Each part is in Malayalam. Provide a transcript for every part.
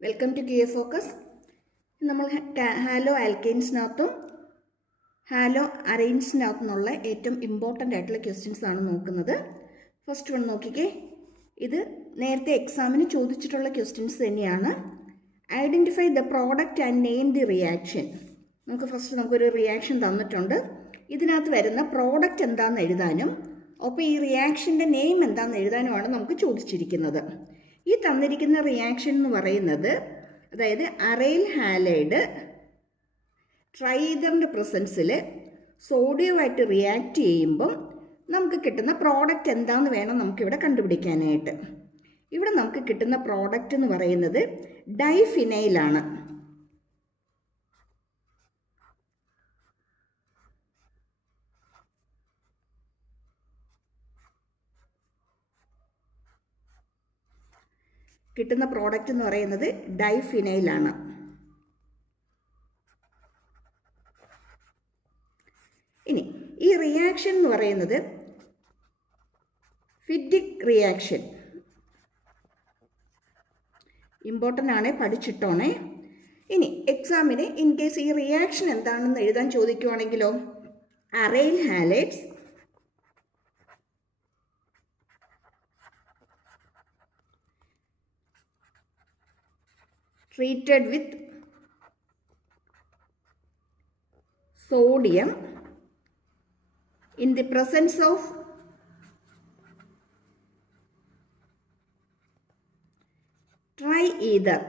Welcome to Q A focus നമ്മൾ ഹാലോ ആൽക്കൈൻസിനകത്തും ഹാലോ അറേഞ്ച്സിനകത്തുനിന്നുള്ള ഏറ്റവും ഇമ്പോർട്ടന്റ് ആയിട്ടുള്ള ക്വസ്റ്റ്യൻസ് ആണ് നോക്കുന്നത്. ഫസ്റ്റ് വൺ നോക്കിക്കേ. ഇത് നേരത്തെ എക്സാമിന് ചോദിച്ചിട്ടുള്ള ക്വസ്റ്റ്യൻസ് തന്നെയാണ്. Identify the product and name the reaction നമുക്ക് ഫസ്റ്റ് നമുക്കൊരു റിയാക്ഷൻ തന്നിട്ടുണ്ട്. ഇതിനകത്ത് വരുന്ന പ്രോഡക്റ്റ് എന്താണെന്ന് എഴുതാനും ഒപ്പം ഈ റിയാക്ഷന്റെ നെയിം എന്താണെന്ന് എഴുതാനുമാണ് നമുക്ക് ചോദിച്ചിരിക്കുന്നത്. ഈ തന്നിരിക്കുന്ന റിയാക്ഷൻ എന്ന് പറയുന്നത് അതായത് അറൈൽ ഹാലൈഡ് ട്രൈതറിന്റെ പ്രസൻസിൽ സോഡിയമായിട്ട് റിയാക്ട് ചെയ്യുമ്പം നമുക്ക് കിട്ടുന്ന പ്രോഡക്റ്റ് എന്താണെന്ന് വേണം നമുക്കിവിടെ കണ്ടുപിടിക്കാനായിട്ട്. ഇവിടെ നമുക്ക് കിട്ടുന്ന പ്രോഡക്റ്റ് എന്ന് പറയുന്നത് ഡൈഫിനൈലാണ് കിട്ടുന്ന പ്രോഡക്റ്റ് എന്ന് പറയുന്നത് ഡൈഫിനൈലാണ്. ഇനി ഈ റിയാക്ഷൻ എന്ന് പറയുന്നത് ഫിറ്റിക് റിയാക്ഷൻ ഇമ്പോർട്ടന്റ് ആണ് പഠിച്ചിട്ടോണേ. ഇനി എക്സാമിന് ഇൻ കേസ് ഈ റിയാക്ഷൻ എന്താണെന്ന് എഴുതാൻ ചോദിക്കുവാണെങ്കിലോ aryl halides treated with sodium in the presence of triether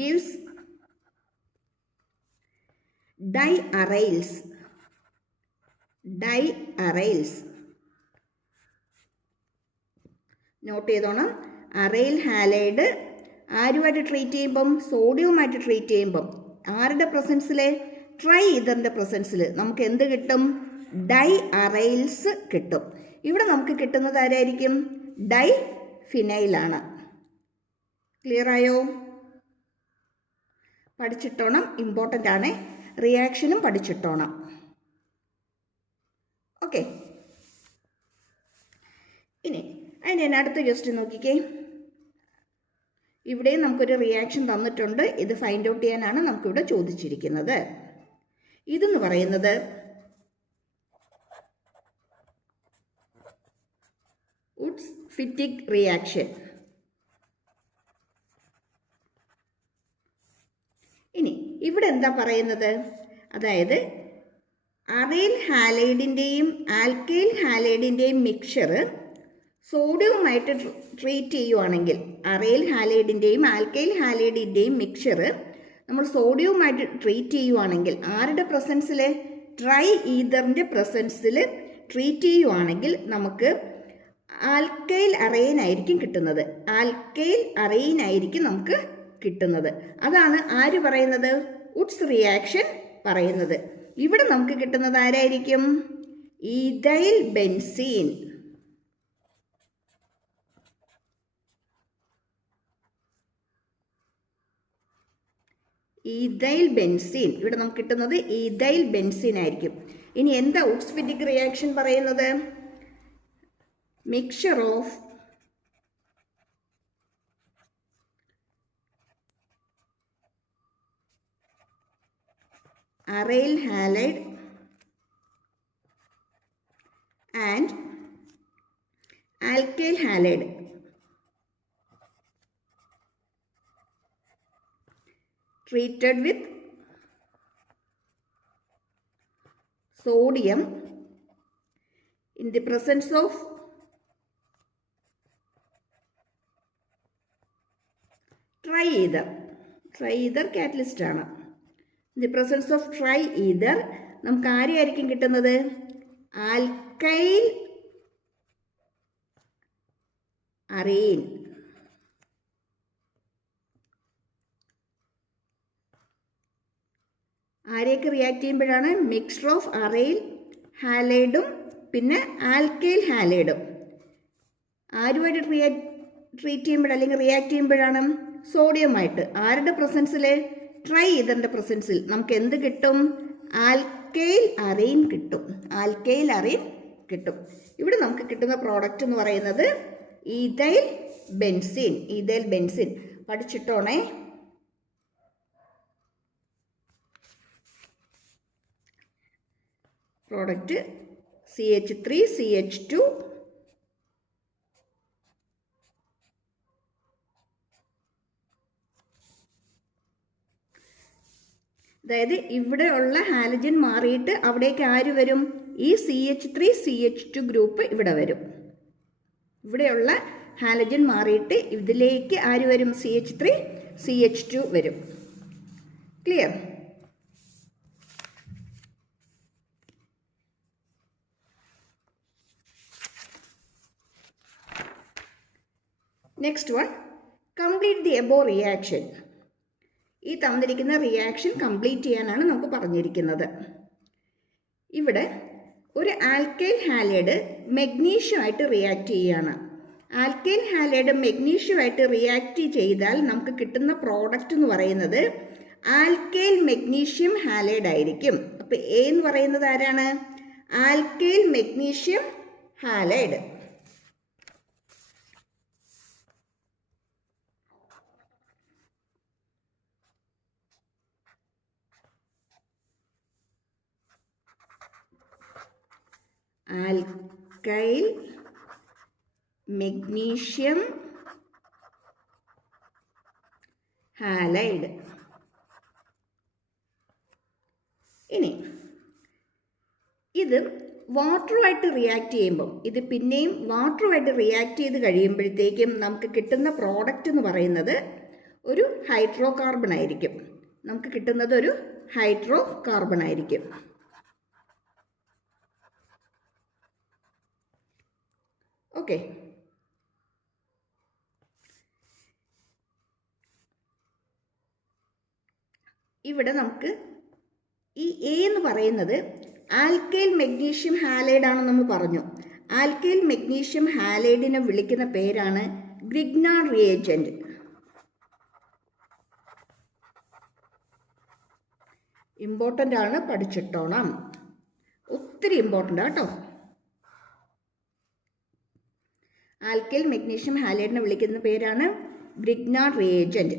gives diaryls diaryls note ചെയ്തോണം aryl halide ആരുമായിട്ട് ട്രീറ്റ് ചെയ്യുമ്പം? സോഡിയവുമായിട്ട് ട്രീറ്റ് ചെയ്യുമ്പം. ആരുടെ പ്രസൻസിൽ ട്രൈ ഇതറിന്റെ പ്രസൻസിൽ നമുക്ക് എന്ത് കിട്ടും? ഡൈ അറൈൽസ് കിട്ടും. ഇവിടെ നമുക്ക് കിട്ടുന്നത് ആരായിരിക്കും? ഡൈ ഫിനൈലാണ് ക്ലിയർ ആയോ? പഠിച്ചിട്ടോണം. ഇമ്പോർട്ടന്റ് ആണ്. റിയാക്ഷനും പഠിച്ചിട്ടോണം. ഓക്കെ ഇനി അതിന്റെ അടുത്ത ക്വസ്റ്റ്യൻ നോക്കിക്കേ. ഇവിടെയും നമുക്കൊരു റിയാക്ഷൻ തന്നിട്ടുണ്ട്. ഇത് ഫൈൻഡ് ഔട്ട് ചെയ്യാനാണ് നമുക്കിവിടെ ചോദിച്ചിരിക്കുന്നത്. ഇതെന്ന് പറയുന്നത് ഉഡ്സ് ഫിറ്റിക് റിയാക്ഷൻ ഇനി ഇവിടെ എന്താ പറയുന്നത്? അതായത് അറൈൽ ഹാലൈഡിന്റെയും ആൽക്കൈൽ ഹാലൈഡിന്റെയും മിക്സർ സോഡിയവുമായിട്ട് ട്രീറ്റ് ചെയ്യുവാണെങ്കിൽ അറയിൽ ഹാലൈഡിന്റെയും ആൽക്കൈൽ ഹാലൈഡിന്റെയും മിക്സ്ചർ നമ്മൾ സോഡിയവുമായിട്ട് ട്രീറ്റ് ചെയ്യുവാണെങ്കിൽ ആരുടെ പ്രസൻസിൽ ട്രൈ ഈതറിന്റെ പ്രസൻസിൽ ട്രീറ്റ് ചെയ്യുവാണെങ്കിൽ നമുക്ക് ആൽക്കൈൽ അറയിനായിരിക്കും കിട്ടുന്നത്. ആൽക്കൈൽ അറയിനായിരിക്കും നമുക്ക് കിട്ടുന്നത്. അതാണ് ആര് പറയുന്നത്? ഉഡ്സ് റിയാക്ഷൻ പറയുന്നത്. ഇവിടെ നമുക്ക് കിട്ടുന്നത് ആരായിരിക്കും? Ethyl benzene ethyl benzene. ഇവിടെ നമുക്ക് കിട്ടുന്നത് ഈതൈൽ ബെൻസീൻ ആയിരിക്കും. ഇനി എന്താ ഓക്സ്ഫിറ്റിക് റിയാക്ഷൻ പറയുന്നത്? Mixture of aryl halide and alkyl halide treated with sodium in the presence of triether triether catalyst ആണ് in the presence of dry ether നമുക്ക് ആരെയായിരിക്കും കിട്ടുന്നത് ആൽക്കൈൽ അറീൻ ആരെയൊക്കെ റിയാക്ട് ചെയ്യുമ്പോഴാണ് മിക്സ്ചർ ഓഫ് അറൈൽ ഹാലൈഡും പിന്നെ ആൽക്കൈൽ ഹാലൈഡും. ആരുമായിട്ട് റിയാക്ട് ട്രീറ്റ് ചെയ്യുമ്പോൾ അല്ലെങ്കിൽ റിയാക്ട് ചെയ്യുമ്പോഴാണ് സോഡിയമായിട്ട് ആരുടെ പ്രസൻസിൽ ട്രൈ ഇതിന്റെ പ്രസൻസിൽ നമുക്ക് എന്ത് കിട്ടും? ആൽക്കൈൽ അറൈൻ കിട്ടും. ആൽക്കൈൽ അറൈൻ കിട്ടും. ഇവിടെ നമുക്ക് കിട്ടുന്ന പ്രോഡക്റ്റ് എന്ന് പറയുന്നത് ethyl benzene ethyl benzene പഠിച്ചിട്ടോണേ. Product C H three C H two അതായത് ഇവിടെ ഉള്ള ഹാലജൻ മാറിയിട്ട് അവിടേക്ക് ആര് വരും? ഈ C H three C H two group ഇവിടെ വരും. ഇവിടെയുള്ള ഹാലജൻ മാറിയിട്ട് ഇതിലേക്ക് ആര് വരും? C H three C H two വരും. Clear next one complete the above reaction ഈ തന്നിരിക്കുന്ന റിയാക്ഷൻ കംപ്ലീറ്റ് ചെയ്യാനാണ് നമുക്ക് പറഞ്ഞിരിക്കുന്നത്. ഇവിടെ ഒരു ആൽക്കൈൽ ഹാലൈഡ് മെഗ്നീഷ്യമായിട്ട് റിയാക്ട് ചെയ്യുകയാണ്. ആൽക്കൈൽ ഹാലൈഡ് മെഗ്നീഷ്യമായിട്ട് റിയാക്ട് ചെയ്താൽ നമുക്ക് കിട്ടുന്ന പ്രോഡക്റ്റ് എന്ന് പറയുന്നത് ആൽക്കൈൽ മെഗ്നീഷ്യം ഹാലൈഡ് ആയിരിക്കും. അപ്പോൾ എ എന്ന് പറയുന്നത് ആരാണ്? Alkyl magnesium halide alkyl magnesium halide. ഇനി ഇത് വാട്ടറുമായിട്ട് റിയാക്ട് ചെയ്യുമ്പം ഇത് പിന്നെയും വാട്ടറുമായിട്ട് റിയാക്ട് ചെയ്ത് കഴിയുമ്പോഴത്തേക്കും നമുക്ക് കിട്ടുന്ന പ്രോഡക്റ്റ് എന്ന് പറയുന്നത് ഒരു ഹൈഡ്രോ കാർബൺ ആയിരിക്കും. നമുക്ക് കിട്ടുന്നത് ഒരു ഹൈഡ്രോ കാർബൺ ആയിരിക്കും. ഓക്കെ ഇവിടെ നമുക്ക് ഈ എ എന്ന് പറയുന്നത് ആൽക്കൈൽ മെഗ്നീഷ്യം ഹാലൈഡ് ആണെന്ന് നമ്മൾ പറഞ്ഞു. ആൽക്കൈൽ മെഗ്നീഷ്യം ഹാലൈഡിനെ വിളിക്കുന്ന പേരാണ് ഗ്രിഗ്നാർ റിയേജന്റ് ഇമ്പോർട്ടന്റ് ആണ് പഠിച്ചിട്ടോണം. ഒത്തിരി ഇമ്പോർട്ടന്റ് കേട്ടോ ആൽക്കൈൽ മെഗ്നീഷ്യം ഹാലൈഡിനെ വിളിക്കുന്ന പേരാണ് ഗ്രിഗ്നാർ റിയേജന്റ്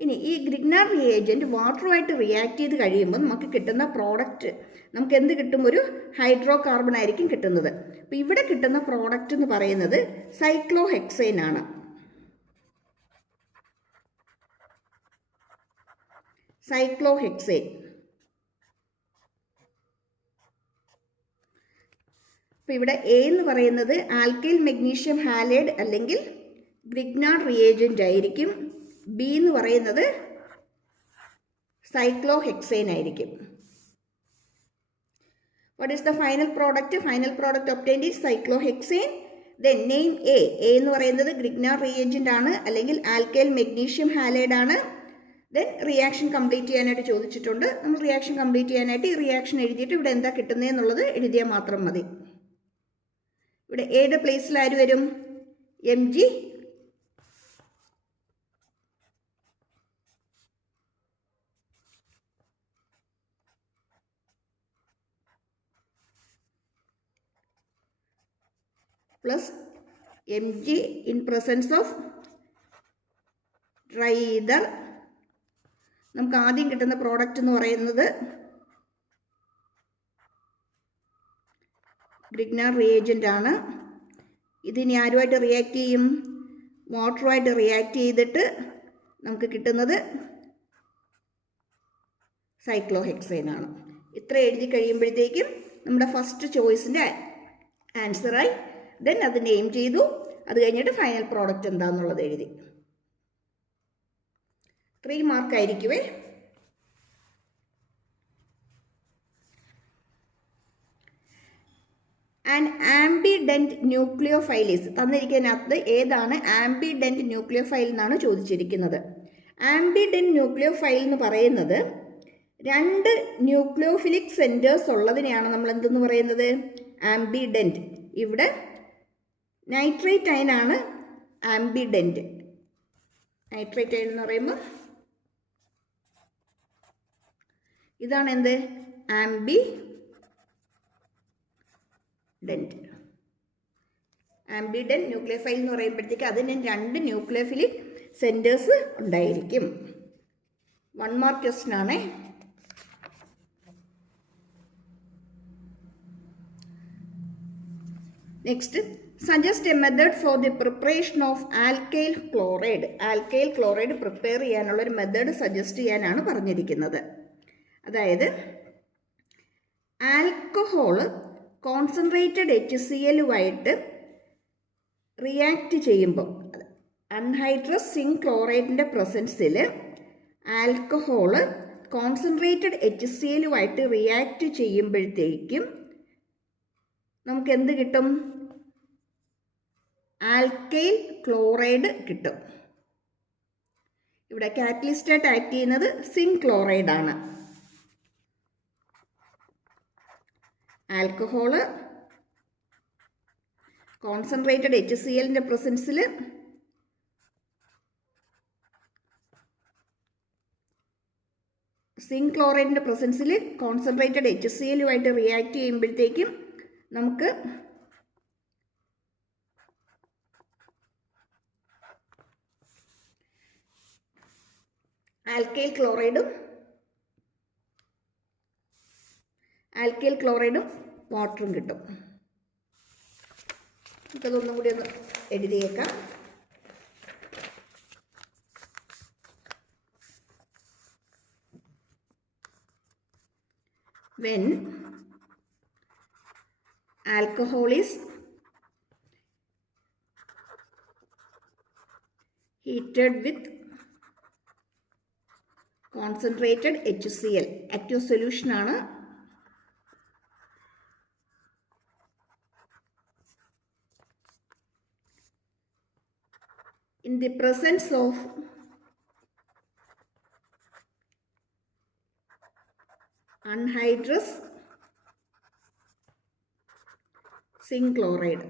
ഇനി ഈ ഗ്രിഗ്നാർ റിയേജന്റ് വാട്ടറുമായിട്ട് റിയാക്ട് ചെയ്ത് കഴിയുമ്പോൾ നമുക്ക് കിട്ടുന്ന പ്രോഡക്റ്റ് നമുക്ക് എന്ത് കിട്ടും? ഒരു ഹൈഡ്രോ കാർബൺ ആയിരിക്കും കിട്ടുന്നത്. അപ്പോൾ ഇവിടെ കിട്ടുന്ന പ്രോഡക്റ്റ് എന്ന് പറയുന്നത് സൈക്ലോ ആണ്. സൈക്ലോ ഹെക്സൈൻ അപ്പോൾ ഇവിടെ എ എന്ന് പറയുന്നത് ആൽക്കൈൽ മെഗ്നീഷ്യം ഹാലൈഡ് അല്ലെങ്കിൽ ഗ്രിഗ്നാൾ റിയേജന്റ് ആയിരിക്കും. ബി എന്ന് പറയുന്നത് സൈക്ലോ ഹെക്സൈൻ ആയിരിക്കും. What is the final product final product obtained is cyclohexane then name A A എന്ന് പറയുന്നത് ഗ്രിഗ്നാർ റിയേജന്റ് ആണ് അല്ലെങ്കിൽ ആൽക്കൈൽ മെഗ്നീഷ്യം ഹാലൈഡ് ആണ്. ദെൻ റിയാക്ഷൻ കംപ്ലീറ്റ് ചെയ്യാനായിട്ട് ചോദിച്ചിട്ടുണ്ട്. നമ്മൾ റിയാക്ഷൻ കംപ്ലീറ്റ് ചെയ്യാനായിട്ട് ഈ റിയാക്ഷൻ എഴുതിയിട്ട് ഇവിടെ എന്താ കിട്ടുന്നതെന്നുള്ളത് എഴുതിയാൽ മാത്രം മതി. ഇവിടെ എയുടെ പ്ലേസിൽ ആര് വരും? M G plus M G in presence of dry ether നമുക്ക് ആദ്യം കിട്ടുന്ന പ്രോഡക്റ്റ് എന്ന് പറയുന്നത് ഗ്രിഗ്നാർ ആണ്. ഇതിനി ആരുമായിട്ട് റിയാക്ട് ചെയ്യും? മോട്ടറുമായിട്ട് റിയാക്ട് ചെയ്തിട്ട് നമുക്ക് കിട്ടുന്നത് സൈക്ലോഹെക്സൈൻ ആണ്. ഇത്ര എഴുതി കഴിയുമ്പോഴത്തേക്കും നമ്മുടെ ഫസ്റ്റ് ചോയ്സിന്റെ ആൻസറായി ദെൻ അത് നെയിം ചെയ്തു. അത് കഴിഞ്ഞിട്ട് ഫൈനൽ പ്രോഡക്റ്റ് എന്താണെന്നുള്ളത് എഴുതി. Three mark and ambident nucleophiles തന്നിരിക്കുന്നതിനകത്ത് ഏതാണ് ആംബിഡന്റ് ന്യൂക്ലിയോഫൈൽ എന്നാണ് ചോദിച്ചിരിക്കുന്നത്. ആംബിഡന്റ് ന്യൂക്ലിയോഫൈൽ എന്ന് പറയുന്നത് രണ്ട് ന്യൂക്ലിയോഫിലിക് സെന്റേഴ്സ് ഉള്ളതിനെയാണ് നമ്മൾ എന്തെന്ന് പറയുന്നത്? ആംബിഡന്റ് ഇവിടെ നൈട്രേറ്റ് അയനാണ് ആംബിഡന്റ് നൈട്രേറ്റ് അയൻ എന്ന് പറയുമ്പോൾ ഇതാണ് എന്ത്? ആംബി ഡെന്റ് ആംബിഡൻ ന്യൂക്ലിയോഫൈൽ എന്ന് പറയുമ്പോഴത്തേക്ക് അതിന് രണ്ട് ന്യൂക്ലിയോഫിലിക് സെന്റേഴ്സ് ഉണ്ടായിരിക്കും. വൺ മാർക്ക് ക്വസ്റ്റൻ ആണേ. Next suggest a method for the preparation of alkyl chloride alkyl chloride prepare ചെയ്യാനുള്ള ഒരു മെത്തേഡ് സജസ്റ്റ് ചെയ്യാനാണ് പറഞ്ഞിരിക്കുന്നത്. അതായത് ആൽക്കഹോൾ കോൺസെൻട്രേറ്റഡ് എച്ച് സി എല്ലുമായിട്ട് റിയാക്ട് ചെയ്യുമ്പോൾ അൺഹൈഡ്രസ് സിങ്ക് ക്ലോറൈഡിന്റെ പ്രസൻസിൽ ആൽക്കഹോൾ കോൺസെൻട്രേറ്റഡ് എച്ച് സി എല്ലുമായിട്ട് റിയാക്ട് ചെയ്യുമ്പോഴത്തേക്കും നമുക്ക് എന്ത് കിട്ടും? ആൽക്കൈൽ ക്ലോറൈഡ് കിട്ടും. ഇവിടെ കാറ്റലിസ്റ്റായിട്ട് ആക്ട് ചെയ്യുന്നത് zinc chloride alcohol concentrated H C എല്ലിന്റെ പ്രസൻസിൽ സിങ്ക് ക്ലോറൈഡിന്റെ പ്രസൻസിൽ കോൺസെൻട്രേറ്റഡ് എച്ച് സി എല്ലുമായിട്ട് റിയാക്ട് ചെയ്യുമ്പോഴത്തേക്കും നമുക്ക് ആൽക്കൈൽ ക്ലോറൈഡും ആൽക്കൽ ക്ലോറൈഡും വാട്ടറും കിട്ടും. നമുക്കത് കൂടി ഒന്ന് എഴുതിയേക്കാം when alcohol is heated with concentrated H C L Atto സൊല്യൂഷനാണ് in the presence of anhydrous zinc chloride.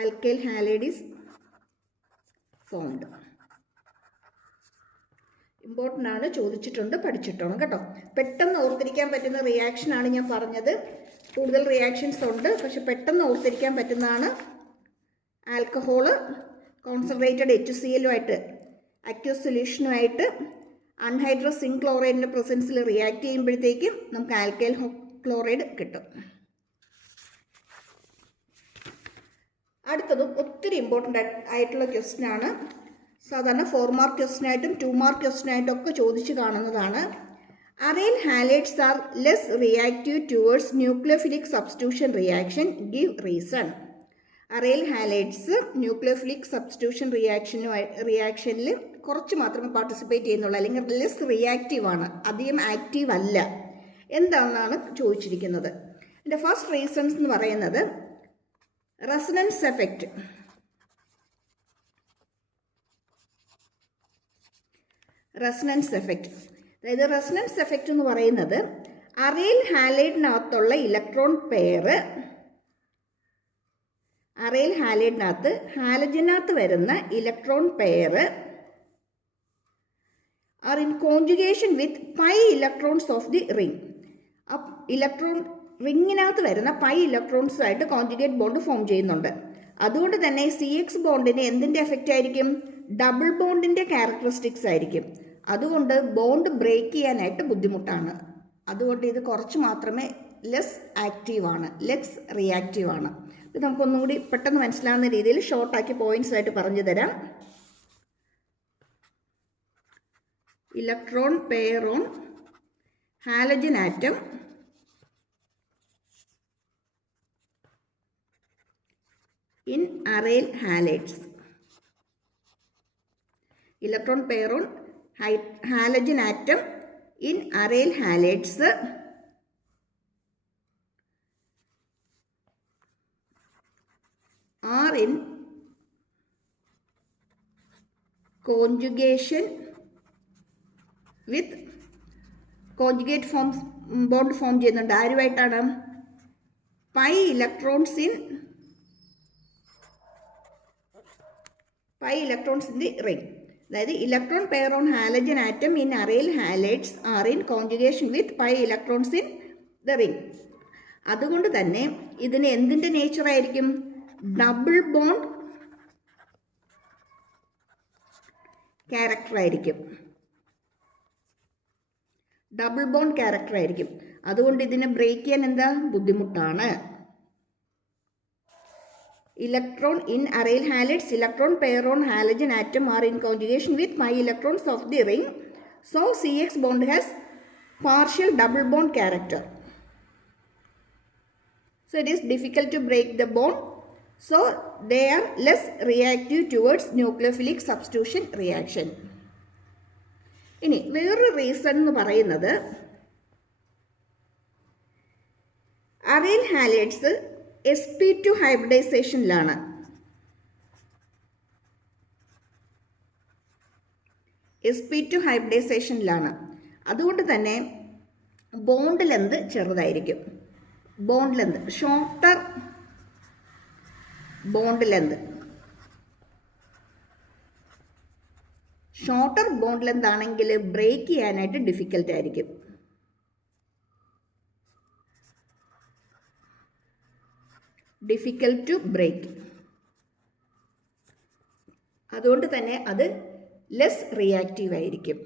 Alkyl halide is formed important ആണ് ചോദിച്ചിട്ടുണ്ട് പഠിച്ചിട്ടുണ്ട് കേട്ടോ. പെട്ടെന്ന് ഓർത്തിരിക്കാൻ പറ്റുന്ന റിയാക്ഷൻ ആണ് ഞാൻ പറഞ്ഞത്. കൂടുതൽ റിയാക്ഷൻസ് ഉണ്ട് പക്ഷെ പെട്ടെന്ന് ഓർത്തിരിക്കാൻ പറ്റുന്നതാണ് ആൽക്കഹോൾ കോൺസെൻട്രേറ്റഡ് എച്ച് സി എല്ലുമായിട്ട് അക്യൂസ് സൊല്യൂഷനുമായിട്ട് അൺഹൈഡ്രസ് സിങ്ക് ക്ലോറൈഡിന്റെ പ്രസൻസിൽ റിയാക്ട് ചെയ്യുമ്പോഴത്തേക്കും നമുക്ക് ആൽക്കൈൽ ക്ലോറൈഡ് കിട്ടും. അടുത്തത് ഒത്തിരി ഇമ്പോർട്ടന്റ് ആയിട്ടുള്ള ക്വസ്റ്റ്യൻ ആണ്. സാധാരണ ഫോർ മാർക്ക് ക്വസ്റ്റ്യൻ ആയിട്ടും ടു മാർക്ക് ക്വസ്റ്റ്യൻ ആയിട്ടും ഒക്കെ ചോദിച്ചു കാണുന്നതാണ്. Aryl halides are less reactive towards nucleophilic substitution reaction give reason aryl halides nucleophilic substitution റിയാക്ഷനു റിയാക്ഷനിൽ കുറച്ച് മാത്രമേ പാർട്ടിസിപ്പേറ്റ് ചെയ്യുന്നുള്ളൂ അല്ലെങ്കിൽ ലെസ് റിയാക്റ്റീവ് ആണ് അധികം ആക്റ്റീവ് അല്ല എന്താണെന്നാണ് ചോദിച്ചിരിക്കുന്നത്. എന്റെ ഫസ്റ്റ് റീസൺസ് എന്ന് പറയുന്നത് റെസനൻസ് എഫക്റ്റ് റെസനൻസ് എഫക്റ്റ് അതായത് റെസനൻസ് എഫക്റ്റ് എന്ന് പറയുന്നത് അറിയിൽ ഹാലൈഡിനകത്തുള്ള ഇലക്ട്രോൺ പെയർ അറയിൽ ഹാലൈഡിനകത്ത് ഹാലജനകത്ത് വരുന്ന electron pair are in conjugation with pi electrons of the ring electron റിങ്ങിനകത്ത് വരുന്ന പൈ ഇലക്ട്രോൺസുമായിട്ട് കോൺജുഗേറ്റ് ബോണ്ട് ഫോം ചെയ്യുന്നുണ്ട്. അതുകൊണ്ട് തന്നെ സി എക്സ് ബോണ്ടിന് എന്തിന്റെ എഫക്റ്റ് ആയിരിക്കും? ഡബിൾ ബോണ്ടിന്റെ ക്യാരക്ടറിസ്റ്റിക്സ് ആയിരിക്കും. അതുകൊണ്ട് ബോണ്ട് ബ്രേക്ക് ചെയ്യാനായിട്ട് ബുദ്ധിമുട്ടാണ്. അതുകൊണ്ട് ഇത് കുറച്ച് മാത്രമേ ലെസ് ആക്റ്റീവാണ് ലെസ് റിയാക്റ്റീവ് ആണ്. ഇത് നമുക്കൊന്നും കൂടി പെട്ടെന്ന് മനസ്സിലാവുന്ന രീതിയിൽ ഷോർട്ടാക്കി പോയിന്റ്സ് ആയിട്ട് പറഞ്ഞു തരാം. Electron pair on halogen atom in aryl halides electron pair halogen atom in aryl halides. Are in conjugation with conjugate forms bond form ചെയ്യുന്നുണ്ട്. ആരുമായിട്ടാണ്? Pi electrons in pi electrons in the ring. അതായത് electron pair on halogen atom in aryl halides are in conjugation with pi electrons in the ring അതുകൊണ്ട് തന്നെ ഇതിന് എന്തിന്റെ നേച്ചർ ആയിരിക്കും? ഡബിൾ ബോണ്ട് ക്യാരക്ടർ ആയിരിക്കും. ഡബിൾ ബോണ്ട് ക്യാരക്ടർ ആയിരിക്കും. അതുകൊണ്ട് ഇതിനെ ബ്രേക്ക് ചെയ്യാൻ എന്താ? ബുദ്ധിമുട്ടാണ്. Electron in aryl halides electron pair on halogen atom are in conjugation with my electrons of the ring so C X bond has partial double bond character so it is difficult to break the bond so they're less reactive towards nucleophilic substitution reaction ഇനി വേറൊരു റീസൺ എന്ന് പറയുന്നത് aryl halides S P two ഹൈബ്രിഡൈസേഷനിലാണ് S P two ഹൈബ്രിഡൈസേഷനിലാണ് അതുകൊണ്ട് തന്നെ ബോണ്ട് ലെന്ത് ചെറുതായിരിക്കും. Bond length shorter bond length shorter bond length ആണെങ്കിൽ ബ്രേക്ക് ചെയ്യാനായിട്ട് ഡിഫിക്കൽട്ട് ആയിരിക്കും. ഡിഫിക്കൽട്ട് ടു ബ്രേക്ക് അതുകൊണ്ട് തന്നെ അത് ലെസ് റിയാക്റ്റീവ് ആയിരിക്കും.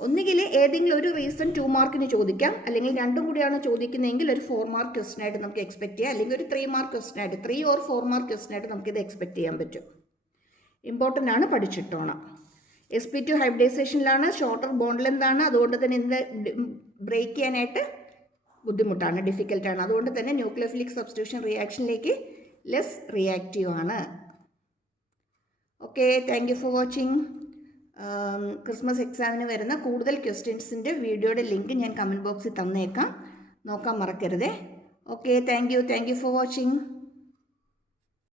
ഒന്നുകിൽ ഏതെങ്കിലും ഒരു റീസൺ ടു മാർക്കിന് ചോദിക്കാം. അല്ലെങ്കിൽ രണ്ടും കൂടിയാണ് ചോദിക്കുന്നതെങ്കിൽ ഒരു ഫോർ മാർക്ക് ക്വസ്റ്റൻ ആയിട്ട് നമുക്ക് എക്സ്പെക്ട് ചെയ്യാം. അല്ലെങ്കിൽ ഒരു ത്രീ മാർക്ക് ക്വസ്റ്റൻ ആയിട്ട് three or four mark question ആയിട്ട് നമുക്കിത് എക്സ്പെക്ട് ചെയ്യാൻ പറ്റും. ഇമ്പോർട്ടന്റ് ആണ് പഠിച്ചിട്ടോണം. എസ് പി ടു ഹൈബ്രിഡൈസേഷനിലാണ് ഷോർട്ടർ ബോണ്ട് ലെന്താണ് അതുകൊണ്ട് തന്നെ ഇന്ന് ബ്രേക്ക് ചെയ്യാനായിട്ട് ബുദ്ധിമുട്ടാണ് ഡിഫിക്കൽട്ടാണ് അതുകൊണ്ട് തന്നെ ന്യൂക്ലിയോഫിലിക് സബ്സ്റ്റിറ്റ്യൂഷൻ റിയാക്ഷനിലേക്ക് ലെസ് റിയാക്റ്റീവ് ആണ്. Okay thank you for watching Christmas എക്സാമിന് വരുന്ന കൂടുതൽ ക്വസ്റ്റ്യൻസിന്റെ വീഡിയോയുടെ ലിങ്ക് ഞാൻ കമന്റ് ബോക്സിൽ തന്നേക്കാം. നോക്കാൻ മറക്കരുതേ. Okay thank you thank you for watching